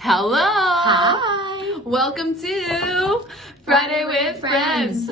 Hello! Hi! Welcome to Friday with Friends.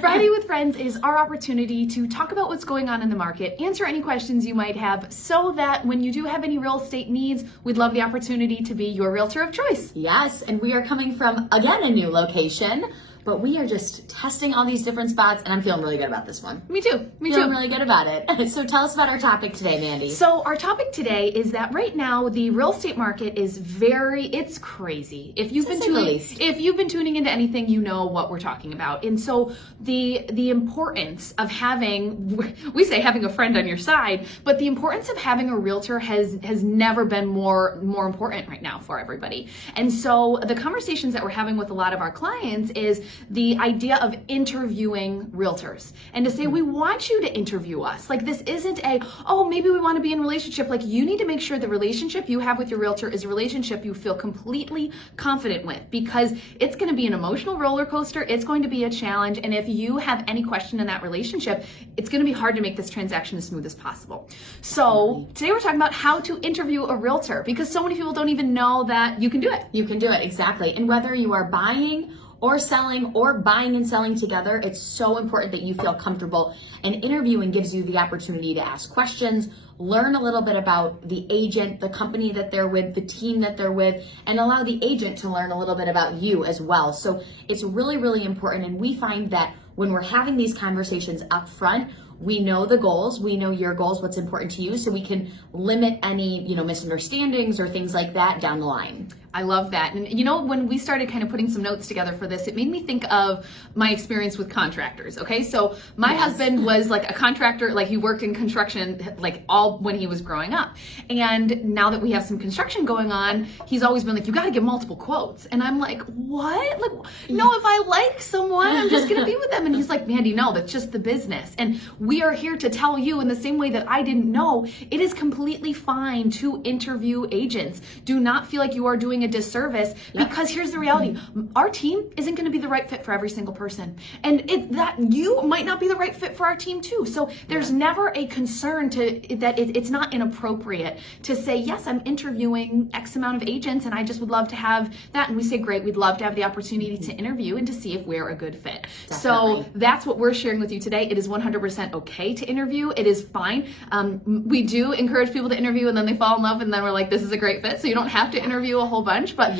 Friday with Friends is our opportunity to talk about what's going on in the market, answer any questions you might have, so that when you do have any real estate needs, we'd love the opportunity to be your realtor of choice. Yes, and we are coming from, again, a new location, but we are just testing all these different spots, and I'm feeling really good about this one. Me too. Feeling really good about it. So tell us about our topic today, Mandy. So our topic today is that right now the real estate market is it's crazy. If you've been tuning into anything, you know what we're talking about. And so the importance of having a friend on your side, but the importance of having a realtor has never been more important right now for everybody. And so the conversations that we're having with a lot of our clients is the idea of interviewing realtors and to say, we want you to interview us. Like, this isn't maybe we want to be in a relationship. Like, you need to make sure the relationship you have with your realtor is a relationship you feel completely confident with, because it's going to be an emotional roller coaster. It's going to be a challenge. And if you have any question in that relationship, it's going to be hard to make this transaction as smooth as possible. So today we're talking about how to interview a realtor, because so many people don't even know that you can do it. You can do it, exactly. And whether you are buying or selling or buying and selling together, it's so important that you feel comfortable. And interviewing gives you the opportunity to ask questions, learn a little bit about the agent, the company that they're with, the team that they're with, and allow the agent to learn a little bit about you as well. So it's really, really important. And we find that when we're having these conversations up front, we know the goals, we know your goals, what's important to you, so we can limit any, misunderstandings or things like that down the line. I love that. And when we started kind of putting some notes together for this, it made me think of my experience with contractors. Okay. So my husband was like a contractor, like he worked in construction, like all when he was growing up. And now that we have some construction going on, he's always been like, you got to get multiple quotes. And I'm like, what? Like, no, if I like someone, I'm just going to be with them. And he's like, Mandy, no, that's just the business. And we are here to tell you, in the same way that I didn't know, it is completely fine to interview agents. Do not feel like you are doing a disservice, because here's the reality. Our team isn't going to be the right fit for every single person. And that you might not be the right fit for our team too. So there's never a concern it's not inappropriate to say, yes, I'm interviewing X amount of agents and I just would love to have that. And we say, great, we'd love to have the opportunity to interview and to see if we're a good fit. Definitely. So that's what we're sharing with you today. It is 100% okay to interview. It is fine. We do encourage people to interview and then they fall in love and then we're like, this is a great fit. So you don't have to interview a whole bunch, but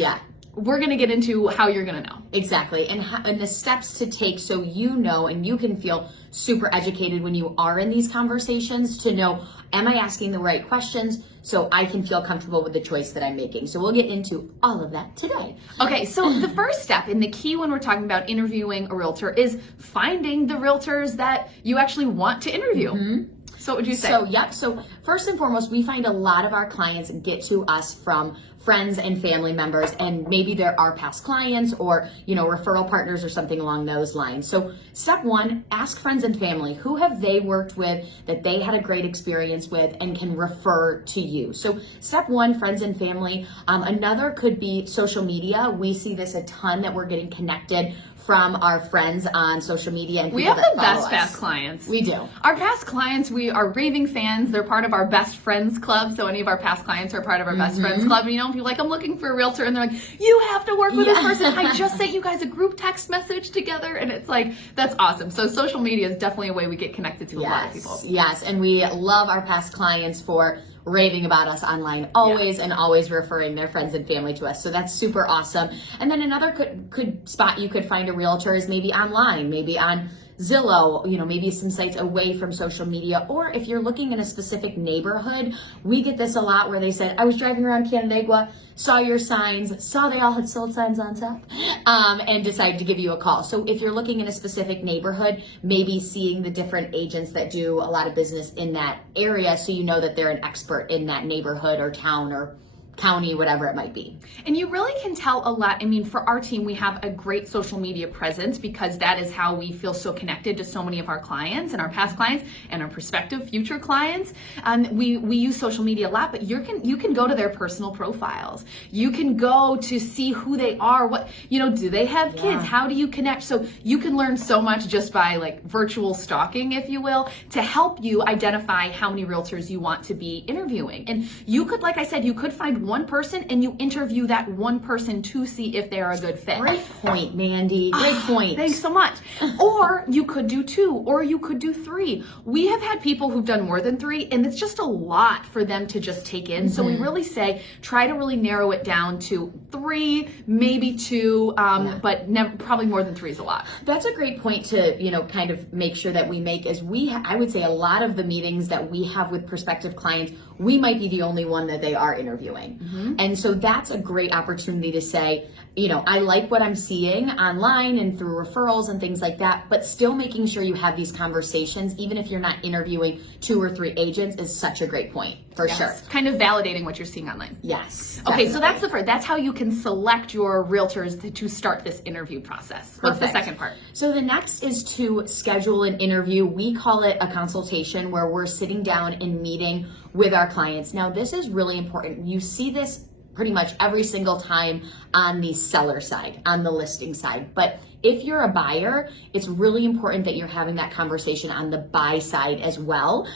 we're going to get into how you're going to know. Exactly. And the steps to take so you know and you can feel super educated when you are in these conversations to know, am I asking the right questions so I can feel comfortable with the choice that I'm making? So we'll get into all of that today. Okay, so the first step and the key when we're talking about interviewing a realtor is finding the realtors that you actually want to interview. Mm-hmm. So what would you say? So first and foremost, we find a lot of our clients get to us from friends and family members, and maybe there are past clients or, referral partners or something along those lines. So step one, ask friends and family, who have they worked with that they had a great experience with and can refer to you. So step one, friends and family. Another could be social media. We see this a ton, that we're getting connected from our friends on social media. And we have the best past clients. We do. Our past clients, we are raving fans. They're part of our best friends club. So any of our past clients are part of our best friends club. And, if you're like, I'm looking for a realtor, and they're like, you have to work with this person. I just sent you guys a group text message together. And it's like, that's awesome. So social media is definitely a way we get connected to a lot of people. Yes. And we love our past clients for raving about us online always and always referring their friends and family to us. So that's super awesome. And then another good spot you could find a realtor is maybe online, maybe on Zillow, maybe some sites away from social media. Or if you're looking in a specific neighborhood, we get this a lot where they said, I was driving around Canandaigua, saw your signs, saw they all had sold signs on top, and decided to give you a call. So if you're looking in a specific neighborhood, maybe seeing the different agents that do a lot of business in that area, so you know that they're an expert in that neighborhood or town or county, whatever it might be. And you really can tell a lot. I mean, for our team, we have a great social media presence because that is how we feel so connected to so many of our clients and our past clients and our prospective future clients. We use social media a lot, but you can go to their personal profiles. You can go to see who they are. What, do they have kids? How do you connect? So you can learn so much just by like virtual stalking, if you will, to help you identify how many realtors you want to be interviewing. And you could, like I said, you could find one person and you interview that one person to see if they're a good fit. Great point, Mandy. Great point. Thanks so much. Or you could do 2, or you could do 3. We have had people who've done more than 3, and it's just a lot for them to just take in. So we really say, try to really narrow it down to 3, maybe 2, but never, probably more than 3 is a lot. That's a great point to, kind of make sure that we make, is I would say a lot of the meetings that we have with prospective clients, we might be the only one that they are interviewing. And so that's a great opportunity to say, I like what I'm seeing online and through referrals and things like that, but still making sure you have these conversations, even if you're not interviewing 2 or 3 agents, is such a great point, for sure. Kind of validating what you're seeing online. Yes. Okay, Definitely. so that's the first. That's how you can select your realtors to start this interview process. What's the second part? So the next is to schedule an interview. We call it a consultation, where we're sitting down and meeting with our clients. Now, this is really important. You see this pretty much every single time on the seller side, on the listing side. But if you're a buyer, it's really important that you're having that conversation on the buy side as well,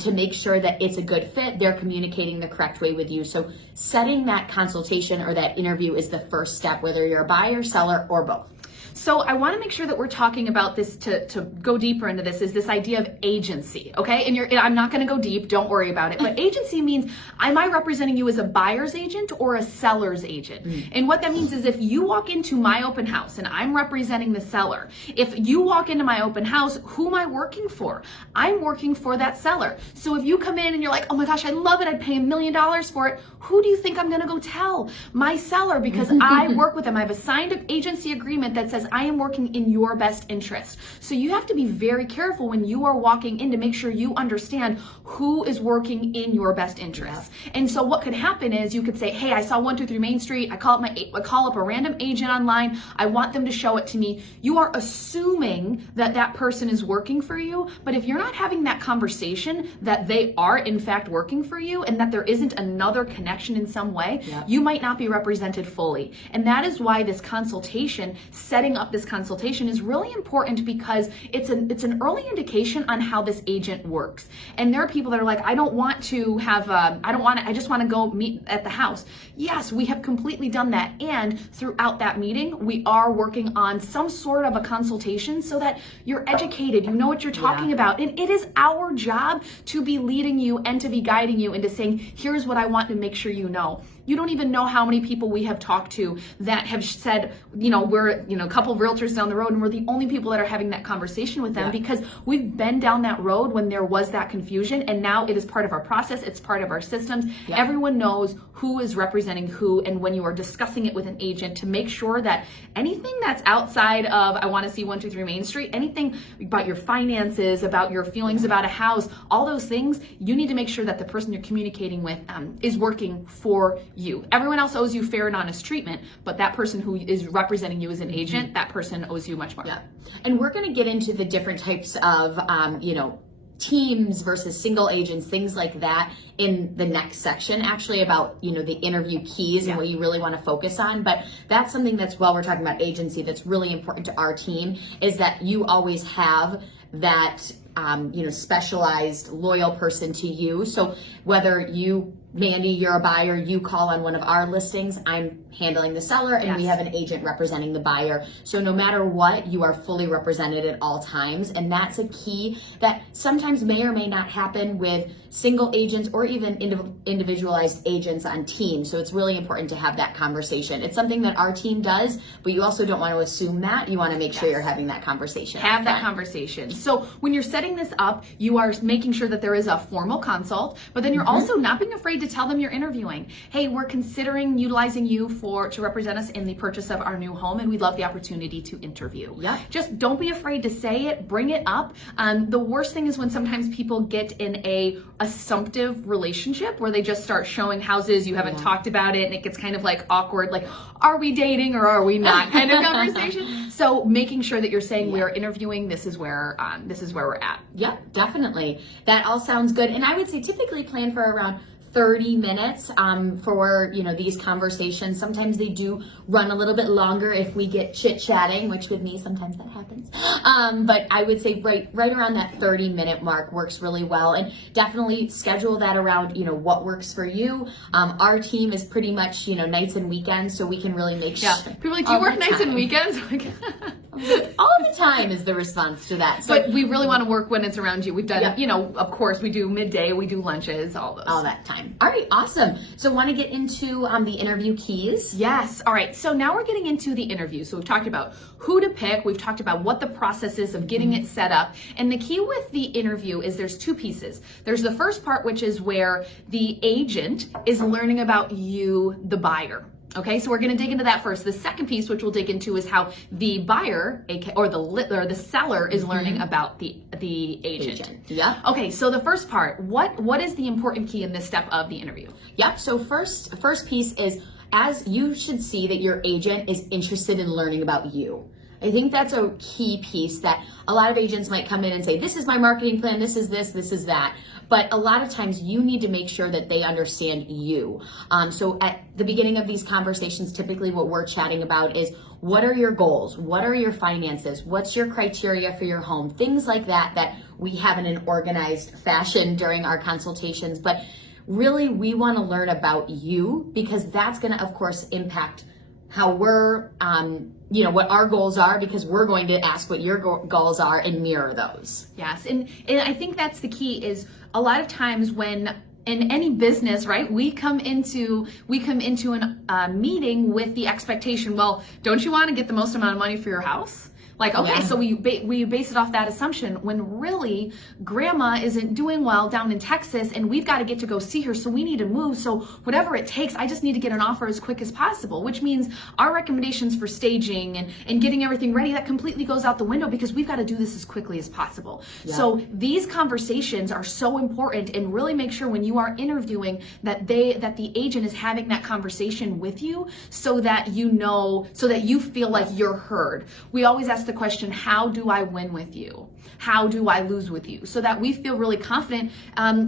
to make sure that it's a good fit. They're communicating the correct way with you. So setting that consultation or that interview is the first step, whether you're a buyer, seller, or both. So I want to make sure that we're talking about this to go deeper into this, is this idea of agency, okay? And I'm not going to go deep, don't worry about it. But agency means, am I representing you as a buyer's agent or a seller's agent? And what that means is, if you walk into my open house and I'm representing the seller, if you walk into my open house, who am I working for? I'm working for that seller. So if you come in and you're like, oh my gosh, I love it, I'd pay $1 million for it, who do you think I'm going to go tell? My seller, because I work with them. I have a signed agency agreement that says I am working in your best interest. So you have to be very careful when you are walking in to make sure you understand who is working in your best interest. And so what could happen is, you could say, hey, I saw 123 Main Street. I call up a random agent online. I want them to show it to me. You are assuming that that person is working for you. But if you're not having that conversation that they are in fact working for you, and that there isn't another connection in some way, you might not be represented fully. And that is why this consultation, setting up this consultation, is really important, because it's an early indication on how this agent works. And there are people that are like, I don't want to have, I just want to go meet at the house. Yes, we have completely done that. And throughout that meeting, we are working on some sort of a consultation so that you're educated, you know what you're talking about. And it is our job to be leading you and to be guiding you into saying, here's what I want to make sure you know. You don't even know how many people we have talked to that have said, we're, a couple of realtors down the road, and we're the only people that are having that conversation with them, because we've been down that road when there was that confusion, and now it is part of our process. It's part of our systems. Everyone knows who is representing who, and when you are discussing it with an agent, to make sure that anything that's outside of, I want to see 123 Main Street, anything about your finances, about your feelings about a house, all those things, you need to make sure that the person you're communicating with is working for you. Everyone else owes you fair and honest treatment, but that person who is representing you as an agent, that person owes you much more. And we're going to get into the different types of, teams versus single agents, things like that, in the next section, actually, about, the interview keys and what you really want to focus on. But that's something that's, while we're talking about agency, that's really important to our team, is that you always have that, specialized, loyal person to you. So whether you, Mandy, you're a buyer, you call on one of our listings, I'm handling the seller, and we have an agent representing the buyer. So no matter what, you are fully represented at all times. And that's a key that sometimes may or may not happen with single agents or even individualized agents on teams. So it's really important to have that conversation. It's something that our team does, but you also don't want to assume that. You want to make sure you're having that conversation. Have that conversation. So when you're setting this up, you are making sure that there is a formal consult, but then you're also not being afraid to tell them you're interviewing. Hey, we're considering utilizing you to represent us in the purchase of our new home, and we'd love the opportunity to interview. Just don't be afraid to say it, bring it up. The worst thing is when sometimes people get in a assumptive relationship where they just start showing houses, you haven't talked about it, and it gets kind of like awkward, like, are we dating or are we not kind of conversation. So making sure that you're saying we are interviewing, this is where we're at. Definitely. That all sounds good. And I would say typically plan for around 30 minutes for these conversations. Sometimes they do run a little bit longer if we get chit-chatting, which with me sometimes that happens. But I would say right around that 30-minute mark works really well, and definitely schedule that around what works for you. Our team is pretty much nights and weekends, so we can really make sure. Yeah. People are like, do you work nights and weekends? All the time is the response to that. So, but we really want to work when it's around you. We've done, of course, we do midday, we do lunches, all that time. All right, awesome. So want to get into the interview keys? Yes. All right. So now we're getting into the interview. So we've talked about who to pick. We've talked about what the process is of getting it set up. And the key with the interview is there's two pieces. There's the first part, which is where the agent is learning about you, the buyer. Okay, so we're going to dig into that first. The second piece, which we'll dig into, is how the buyer or the seller is learning about the agent. Yeah. Okay, so the first part, what is the important key in this step of the interview? Yep. So first piece is, as you should see that your agent is interested in learning about you. I think that's a key piece that a lot of agents might come in and say, this is my marketing plan, this is this is that. But a lot of times you need to make sure that they understand you. So at the beginning of these conversations, typically what we're chatting about is, what are your goals? What are your finances? What's your criteria for your home? Things like that we have in an organized fashion during our consultations. But really, we want to learn about you, because that's going to, of course, impact how we're, what our goals are, because we're going to ask what your goals are and mirror those. Yes, and I think that's the key. Is a lot of times when in any business, right, we come into a meeting with the expectation, well, don't you want to get the most amount of money for your house? Like, okay, so we base it off that assumption, when really grandma isn't doing well down in Texas and we've got to get to go see her, so we need to move. So whatever it takes, I just need to get an offer as quick as possible, which means our recommendations for staging and getting everything ready, that completely goes out the window, because we've got to do this as quickly as possible. Yeah. So these conversations are so important, and really make sure when you are interviewing that the agent is having that conversation with you, so that you feel like you're heard. We always ask the question, how do I win with you? How do I lose with you? So that we feel really confident.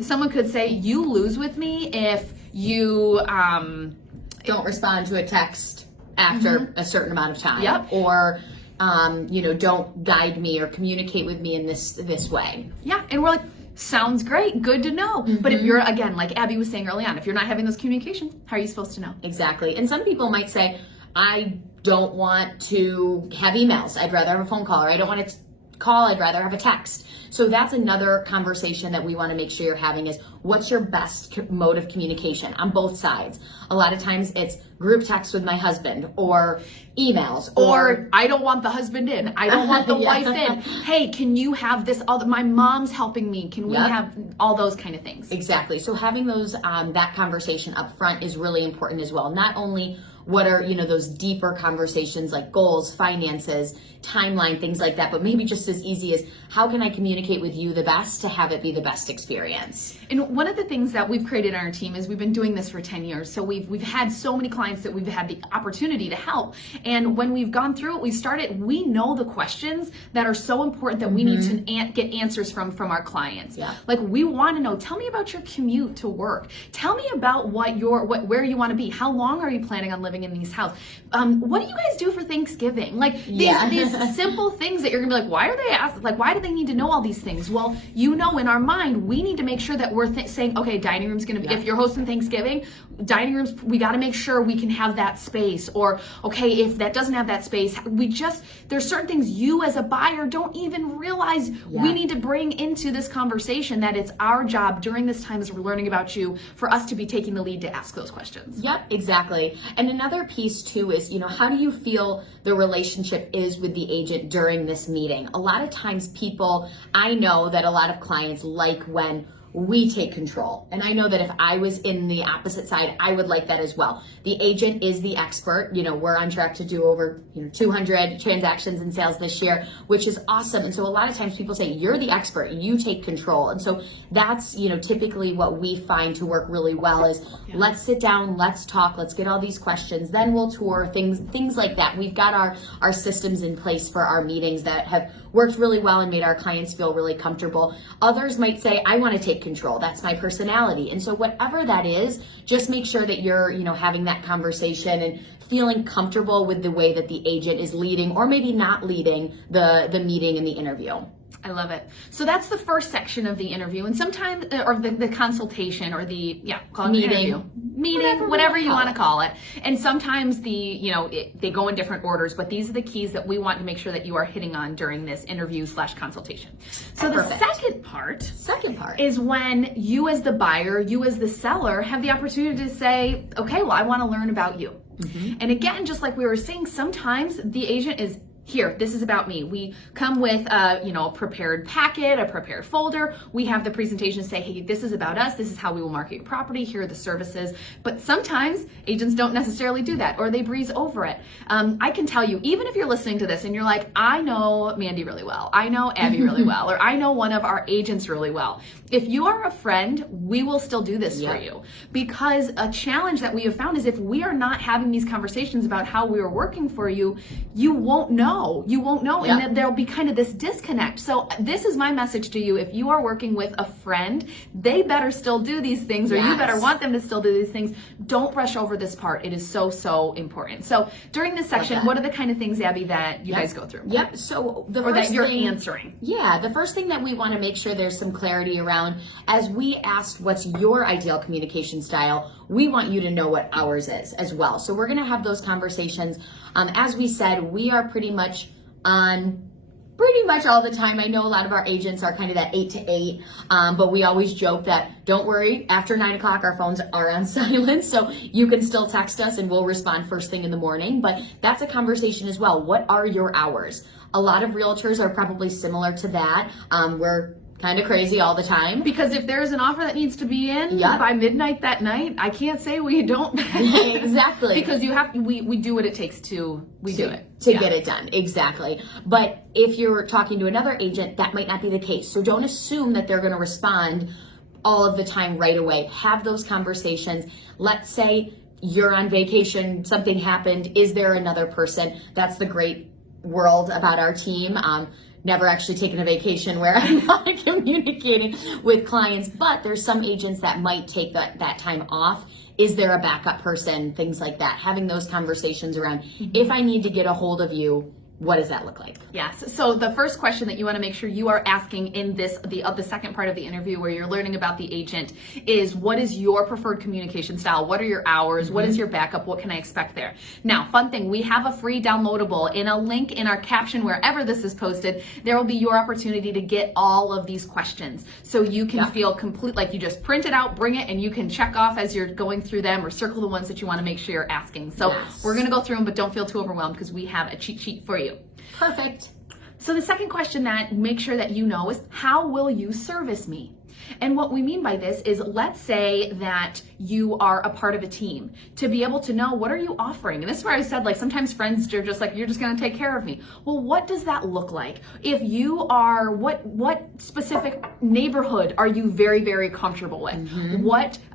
Someone could say, you lose with me if you don't respond to a text after a certain amount of time. Yep. Or don't guide me or communicate with me in this way. Yeah, and we're like, sounds great, good to know. But if you're, again, like Abby was saying early on, if you're not having those communications, how are you supposed to know? Exactly. And some people might say, I don't want to have emails. I'd rather have a phone call, or I don't want to call. I'd rather have a text. So that's another conversation that we want to make sure you're having, is what's your best mode of communication on both sides. A lot of times it's group text with my husband, or emails, or I don't want the husband in. I don't want the wife in. Hey, can you have this? My mom's helping me. Can we have all those kind of things? Exactly. So having those that conversation up front is really important as well. Not only what are, those deeper conversations like goals, finances, timeline, things like that, but maybe just as easy as, how can I communicate with you the best to have it be the best experience? And one of the things that we've created on our team is, we've been doing this for 10 years. So we've had so many clients that we've had the opportunity to help. And when we've gone through it, we know the questions that are so important that we need to get answers from our clients. Yeah. Like, we want to know, tell me about your commute to work. Tell me about where you want to be. How long are you planning on living in these houses? What do you guys do for Thanksgiving? Like, these simple things that you're gonna be like, why are they asked? Like, why do they need to know all these things? Well, in our mind, we need to make sure that we're saying, okay, dining room's gonna be, if you're hosting Thanksgiving, dining rooms, we got to make sure we can have that space. Or, okay, if that doesn't have that space, there's certain things you as a buyer don't even realize we need to bring into this conversation, that it's our job during this time as we're learning about you, for us to be taking the lead to ask those questions. Yep, exactly. And another piece too is, how do you feel the relationship is with the agent during this meeting? A lot of times I know that a lot of clients like when we take control. And I know that if I was in the opposite side, I would like that as well. The agent is the expert. We're on track to do over 200 transactions in sales this year, which is awesome. And so a lot of times people say, you're the expert, you take control. And so that's, typically what we find to work really well is, let's sit down, let's talk, let's get all these questions, then we'll tour, things like that. We've got our systems in place for our meetings that have worked really well and made our clients feel really comfortable. Others might say, I want to take control. That's my personality. And so whatever that is, just make sure that you're, having that conversation and feeling comfortable with the way that the agent is leading or maybe not leading the meeting and the interview. I love it. So that's the first section of the interview, and sometimes, or the consultation, or call it meeting, whatever you want to call it. And sometimes they go in different orders, but these are the keys that we want to make sure that you are hitting on during this interview/consultation. So the second part is when you as the buyer, you as the seller have the opportunity to say, okay, well, I want to learn about you. Mm-hmm. And again, just like we were saying, sometimes the agent is here, this is about me. We come with a prepared packet, a prepared folder. We have the presentation say, hey, this is about us. This is how we will market your property. Here are the services. But sometimes agents don't necessarily do that, or they breeze over it. I can tell you, even if you're listening to this and you're like, I know Mandy really well, I know Abby really well, or I know one of our agents really well. If you are a friend, we will still do this for you, because a challenge that we have found is if we are not having these conversations about how we are working for you, you won't know. And then there'll be kind of this disconnect. So this is my message to you. If you are working with a friend, they better still do these things, or you better want them to still do these things. Don't brush over this part. It is so, so important. So during this section, what are the kind of things, Abby, that you guys go through? Yep. So the or first that you're thing, answering. Yeah. The first thing that we want to make sure there's some clarity around, as we asked what's your ideal communication style, we want you to know what ours is as well. So we're going to have those conversations. As we said, we are pretty much on pretty much all the time. I know a lot of our agents are kind of that 8 to 8, but we always joke that don't worry, after 9 o'clock our phones are on silent, so you can still text us and we'll respond first thing in the morning. But that's a conversation as well. What are your hours? A lot of realtors are probably similar to that. We're kind of crazy all the time. Because if there's an offer that needs to be in by midnight that night, I can't say we don't. Exactly. Because we do what it takes to get it done. Exactly. But if you're talking to another agent, that might not be the case. So don't assume that they're going to respond all of the time right away. Have those conversations. Let's say you're on vacation, something happened. Is there another person? That's the great world about our team. Never actually taken a vacation where I'm not communicating with clients, but there's some agents that might take that time off. Is there a backup person? Things like that. Having those conversations around, if I need to get a hold of you, what does that look like? Yes. So the first question that you want to make sure you are asking in the second part of the interview, where you're learning about the agent, is what is your preferred communication style? What are your hours? What is your backup? What can I expect there? Now, fun thing, we have a free downloadable in a link in our caption wherever this is posted. There will be your opportunity to get all of these questions, so you can feel complete, like you just print it out, bring it, and you can check off as you're going through them, or circle the ones that you want to make sure you're asking. So we're going to go through them, but don't feel too overwhelmed, because we have a cheat sheet for you. Perfect. So the second question that make sure that you know is, how will you service me? And what we mean by this is, let's say that you are a part of a team, to be able to know, what are you offering? And this is where I said, like, sometimes friends are just like, you're just going to take care of me. Well, what does that look like? If you are, what specific neighborhood are you very, very comfortable with?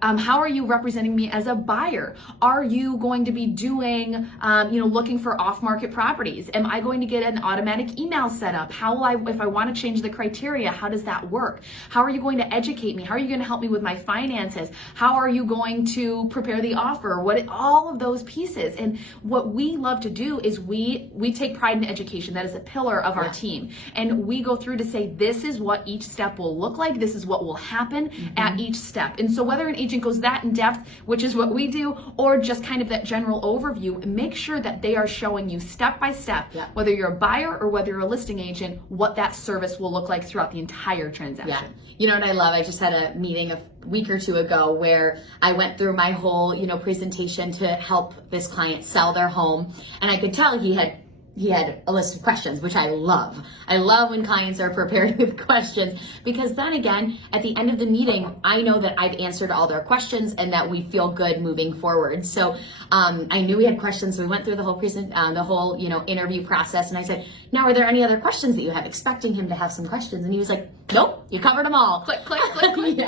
How are you representing me as a buyer? Are you going to be doing, looking for off-market properties? Am I going to get an automatic email set up? How will I, if I want to change the criteria, how does that work? How are you going to educate me? How are you going to help me with my finances? How are you going to prepare the offer? All of those pieces. And what we love to do is we take pride in education. That is a pillar of our team. And we go through to say, this is what each step will look like. This is what will happen at each step. And so whether an agent goes that in depth, which is what we do, or just kind of that general overview, make sure that they are showing you step by step, whether you're a buyer or whether you're a listing agent, what that service will look like throughout the entire transaction. You know what I love? I just had a meeting a week or two ago where I went through my whole, presentation to help this client sell their home. And I could tell he had a list of questions, which I love. I love when clients are prepared with questions, because then again, at the end of the meeting, I know that I've answered all their questions and that we feel good moving forward. So I knew we had questions. So we went through the whole interview process, and I said, now, are there any other questions that you have? Expecting him to have some questions. And he was like, nope, you covered them all. Click, click, click, click.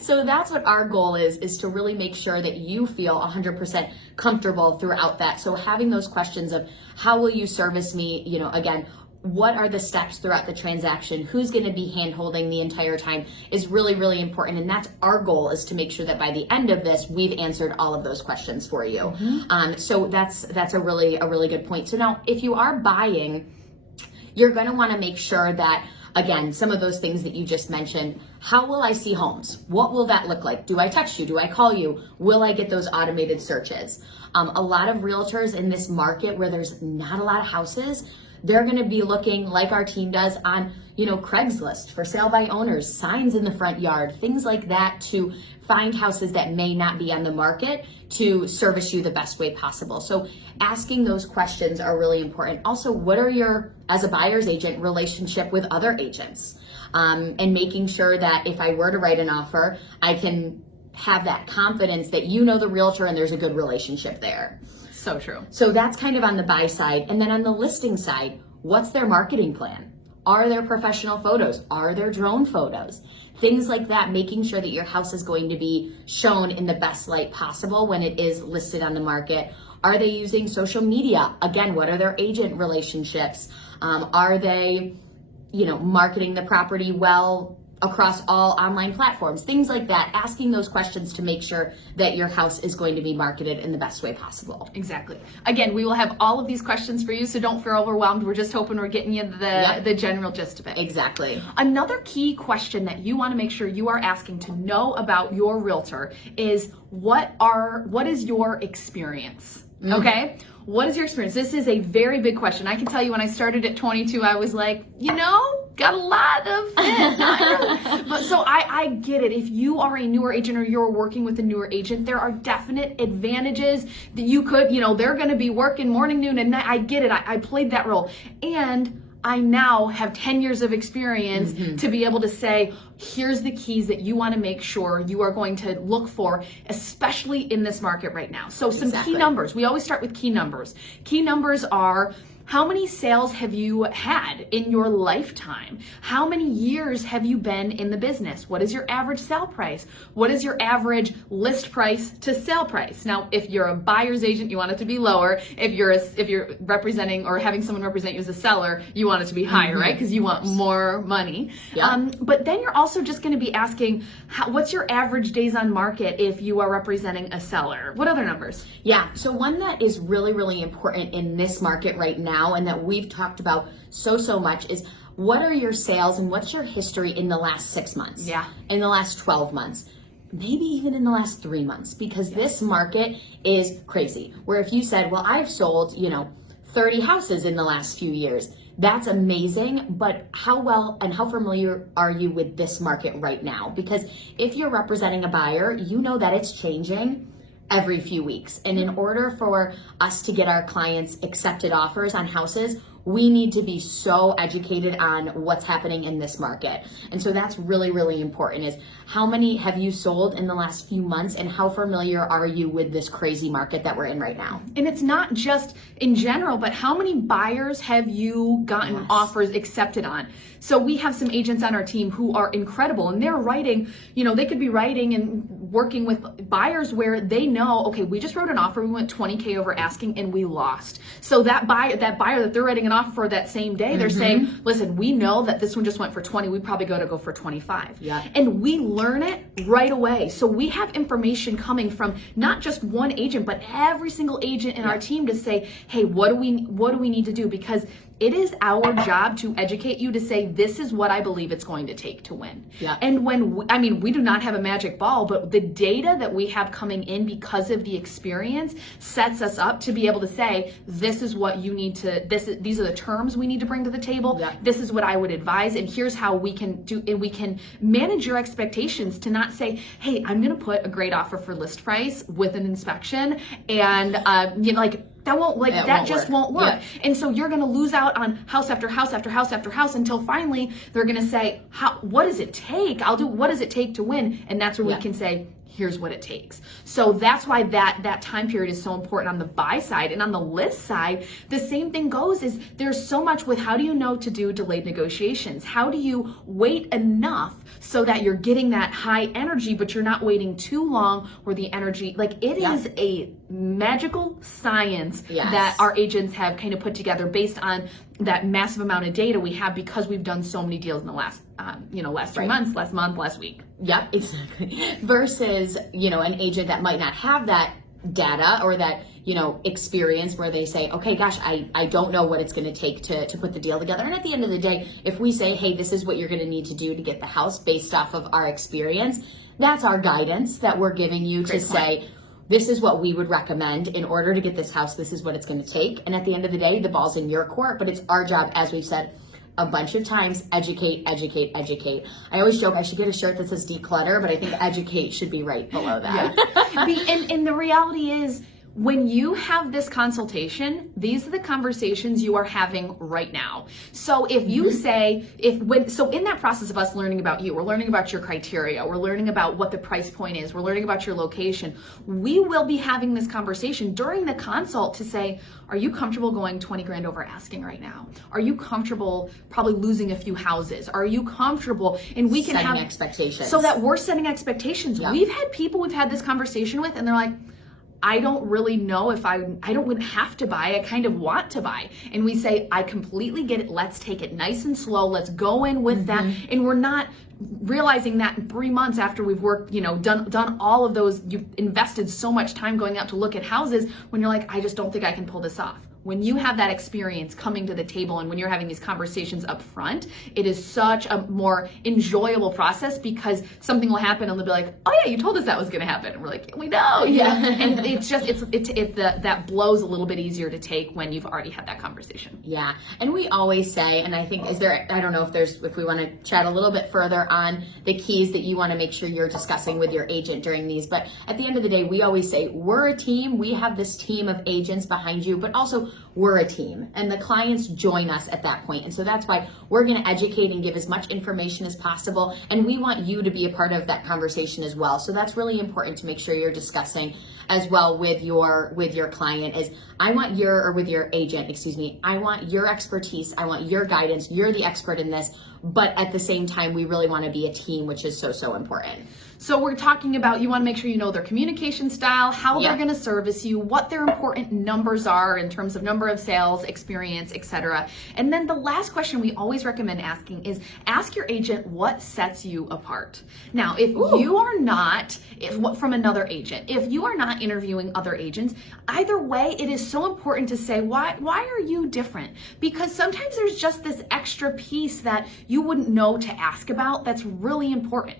So that's what our goal is to really make sure that you feel 100% comfortable throughout that. So having those questions of, how will you service me? Again, what are the steps throughout the transaction, who's going to be hand holding the entire time is really, really important. And that's our goal, is to make sure that by the end of this, we've answered all of those questions for you. So that's a really good point. So now if you are buying, you're going to want to make sure that, again, some of those things that you just mentioned, how will I see homes? What will that look like? Do I text you? Do I call you? Will I get those automated searches? A lot of realtors in this market where there's not a lot of houses, they're going to be looking, like our team does, on, Craigslist, for sale by owners, signs in the front yard, things like that, to find houses that may not be on the market to service you the best way possible. So asking those questions are really important. Also, what are your, as a buyer's agent, relationship with other agents? And making sure that if I were to write an offer, I can have that confidence that you know the realtor and there's a good relationship there. So true. So that's kind of on the buy side. And then on the listing side, what's their marketing plan? Are there professional photos? Are there drone photos? Things like that, making sure that your house is going to be shown in the best light possible when it is listed on the market. Are they using social media? Again, what are their agent relationships? Are they, marketing the property well across all online platforms? Things like that, asking those questions to make sure that your house is going to be marketed in the best way possible. Exactly. Again, we will have all of these questions for you, so don't feel overwhelmed. We're just hoping we're getting you the general gist of it. Exactly. Another key question that you want to make sure you are asking to know about your realtor is what is your experience? Okay? What is your experience? This is a very big question. I can tell you when I started at 22, I was like, got a lot of it. But so I get it. If you are a newer agent or you're working with a newer agent, there are definite advantages that you could, they're going to be working morning, noon, and night. I get it. I played that role. And I now have 10 years of experience to be able to say, here's the keys that you want to make sure you are going to look for, especially in this market right now. So some key numbers. We always start with key numbers. Key numbers are, how many sales have you had in your lifetime? How many years have you been in the business? What is your average sale price? What is your average list price to sale price? Now, if you're a buyer's agent, you want it to be lower. If you're representing or having someone represent you as a seller, you want it to be higher, right? Because you want more money. Yeah. But then you're also just going to be asking, what's your average days on market if you are representing a seller? What other numbers? Yeah, so one that is really, really important in this market right now, and that we've talked about so much, is what are your sales and what's your history in the last 6 months? Yeah. In the last 12 months, maybe even in the last 3 months, because this market is crazy. Where if you said, well, I've sold, 30 houses in the last few years, that's amazing, but how well and how familiar are you with this market right now? Because if you're representing a buyer, you know that it's changing every few weeks. And in order for us to get our clients accepted offers on houses, we need to be so educated on what's happening in this market. And so that's really, really important, is how many have you sold in the last few months and how familiar are you with this crazy market that we're in right now? And it's not just in general, but how many buyers have you gotten offers accepted on? So we have some agents on our team who are incredible, and they're writing, they could be writing and working with buyers where they know, okay, we just wrote an offer, we went 20K over asking and we lost. So that buyer that they're writing an offer for that same day, they're saying, listen, we know that this one just went for 20, we probably go for 25. Yeah. And we learn it right away. So we have information coming from not just one agent, but every single agent in our team to say, hey, what do we need to do? Because it is our job to educate you to say, this is what I believe it's going to take to win. Yeah. And we do not have a magic ball, but the data that we have coming in because of the experience sets us up to be able to say, this is what you need to, these are the terms we need to bring to the table. Yeah. This is what I would advise. And here's how we can do, and we can manage your expectations to not say, hey, I'm going to put a great offer for list price with an inspection. And, that just won't work. Yeah. And so you're going to lose out on house after house after house after house until finally they're going to say, what does it take? What does it take to win? And that's where we can say, here's what it takes. So that's why that time period is so important on the buy side. And on the list side, the same thing goes, is there's so much with how do you know to do delayed negotiations? How do you wait enough so that you're getting that high energy, but you're not waiting too long where the energy, is a magical science Yes. that our agents have kind of put together based on that massive amount of data we have because we've done so many deals in the last, last 3 months, last month, last week. Yep, exactly. Versus, an agent that might not have that data or that, experience where they say, okay, gosh, I don't know what it's going to take to put the deal together. And at the end of the day, if we say, hey, this is what you're going to need to do to get the house based off of our experience, that's our guidance that we're giving you to say, this is what we would recommend in order to get this house. This is what it's going to take. And at the end of the day, the ball's in your court, but it's our job, as we've said a bunch of times, educate, educate, educate. I always joke I should get a shirt that says declutter, but I think educate should be right below that. Yeah. And the reality is, when you have this consultation, these are the conversations you are having right now. So if you say, so in that process of us learning about you, we're learning about your criteria, we're learning about what the price point is, we're learning about your location, we will be having this conversation during the consult to say, are you comfortable going 20 grand over asking right now? Are you comfortable probably losing a few houses? Are you comfortable? And we can setting have expectations. So that we're setting expectations. Yeah. We've had people we've had this conversation with and they're like, I don't really know if I don't have to buy. I kind of want to buy. And we say, I completely get it. Let's take it nice and slow. Let's go in with that. And we're not realizing that in 3 months after we've worked, done all of those, you've invested so much time going out to look at houses when you're like, I just don't think I can pull this off. When you have that experience coming to the table and when you're having these conversations up front, it is such a more enjoyable process because something will happen and they'll be like, oh yeah, you told us that was going to happen. And we're like, we know. Yeah. And it's just, that blows a little bit easier to take when you've already had that conversation. Yeah. And we always say, and I think, I don't know if we want to chat a little bit further on the keys that you want to make sure you're discussing with your agent during these. But at the end of the day, we always say, we're a team. We have this team of agents behind you, but also we're a team and the clients join us at that point. And so that's why we're going to educate and give as much information as possible. And we want you to be a part of that conversation as well. So that's really important to make sure you're discussing as well with your client is with your agent, I want your expertise. I want your guidance. You're the expert in this. But at the same time, we really want to be a team, which is so, so important. So we're talking about, you want to make sure you know their communication style, how they're going to service you, what their important numbers are in terms of number of sales, experience, etc. And then the last question we always recommend asking is ask your agent what sets you apart. Now, if you are not, from another agent, if you are not interviewing other agents, either way, it is so important to say, why are you different? Because sometimes there's just this extra piece that you wouldn't know to ask about that's really important.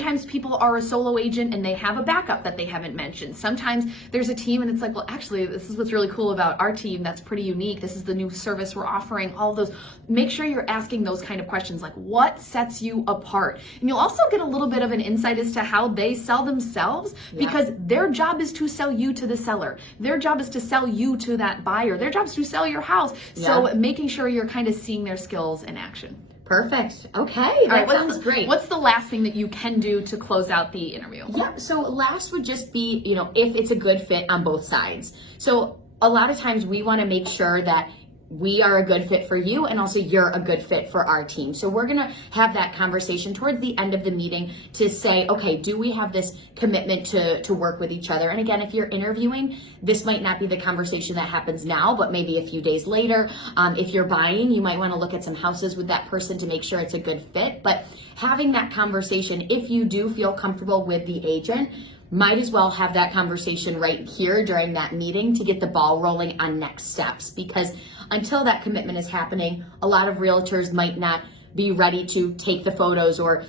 Sometimes people are a solo agent and they have a backup that they haven't mentioned. Sometimes there's a team and it's like, well, actually, this is what's really cool about our team that's pretty unique. This is the new service we're offering, all of those. Make sure you're asking those kind of questions like what sets you apart? And you'll also get a little bit of an insight as to how they sell themselves because their job is to sell you to the seller. Their job is to sell you to that buyer. Their job is to sell your house. So making sure you're kind of seeing their skills in action. Perfect. Okay. That sounds great. What's the last thing that you can do to close out the interview? Yeah. So last would just be, if it's a good fit on both sides. So a lot of times we want to make sure that we are a good fit for you and also you're a good fit for our team. So we're going to have that conversation towards the end of the meeting to say, okay, do we have this commitment to work with each other? And again, if you're interviewing, this might not be the conversation that happens now, but maybe a few days later. If you're buying, you might want to look at some houses with that person to make sure it's a good fit. But having that conversation, if you do feel comfortable with the agent, might as well have that conversation right here during that meeting to get the ball rolling on next steps. Because until that commitment is happening, a lot of realtors might not be ready to take the photos or,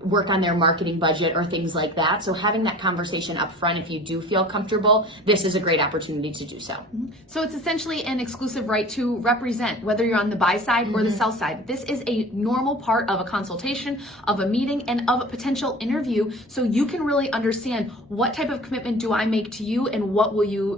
work on their marketing budget or things like that. So having that conversation up front, if you do feel comfortable, this is a great opportunity to do so. So it's essentially an exclusive right to represent, whether you're on the buy side or the sell side. This is a normal part of a consultation, of a meeting, and of a potential interview. So you can really understand what type of commitment do I make to you and what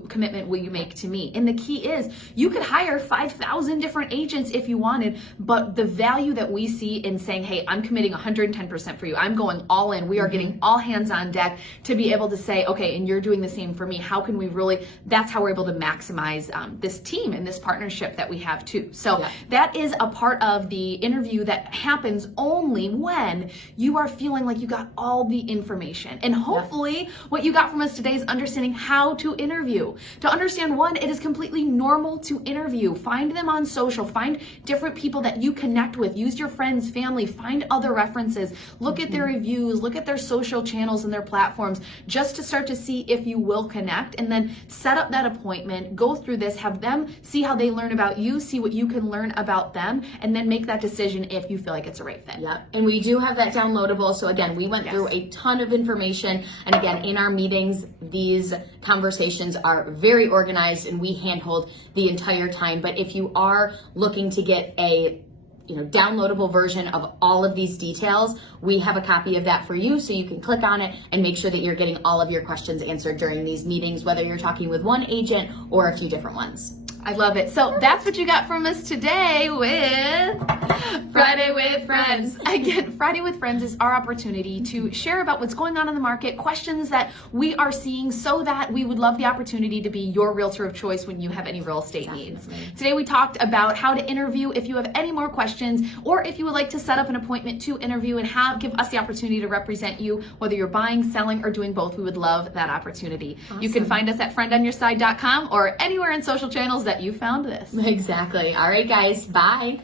commitment will you make to me? And the key is you could hire 5,000 different agents if you wanted, but the value that we we see in saying, hey, I'm committing 110% for you. I'm going all in. We are getting all hands on deck to be able to say, okay, and you're doing the same for me. How can we really, that's how we're able to maximize this team and this partnership that we have too. So that is a part of the interview that happens only when you are feeling like you got all the information. And hopefully what you got from us today is understanding how to interview. To understand, one, it is completely normal to interview. Find them on social, find different people that you connect with, use your friends, family, find other references, look at their reviews, look at their social channels and their platforms, just to start to see if you will connect, and then set up that appointment, go through this, have them see how they learn about you, see what you can learn about them, and then make that decision if you feel like it's a right fit. Yep. And we do have that downloadable. So again, we went through a ton of information. And again, in our meetings, these conversations are very organized and we handhold the entire time. But if you are looking to get a downloadable version of all of these details, we have a copy of that for you, so you can click on it and make sure that you're getting all of your questions answered during these meetings, whether you're talking with one agent or a few different ones. I love it. So that's what you got from us today with Friday with Friends. Again, Friday with Friends is our opportunity to share about what's going on in the market, questions that we are seeing, so that we would love the opportunity to be your realtor of choice when you have any real estate needs. Today we talked about how to interview. If you have any more questions, or if you would like to set up an appointment to interview and give us the opportunity to represent you, whether you're buying, selling, or doing both, we would love that opportunity. Awesome. You can find us at friendonyourside.com or anywhere in social channels that you found this. Exactly. All right, guys. Bye.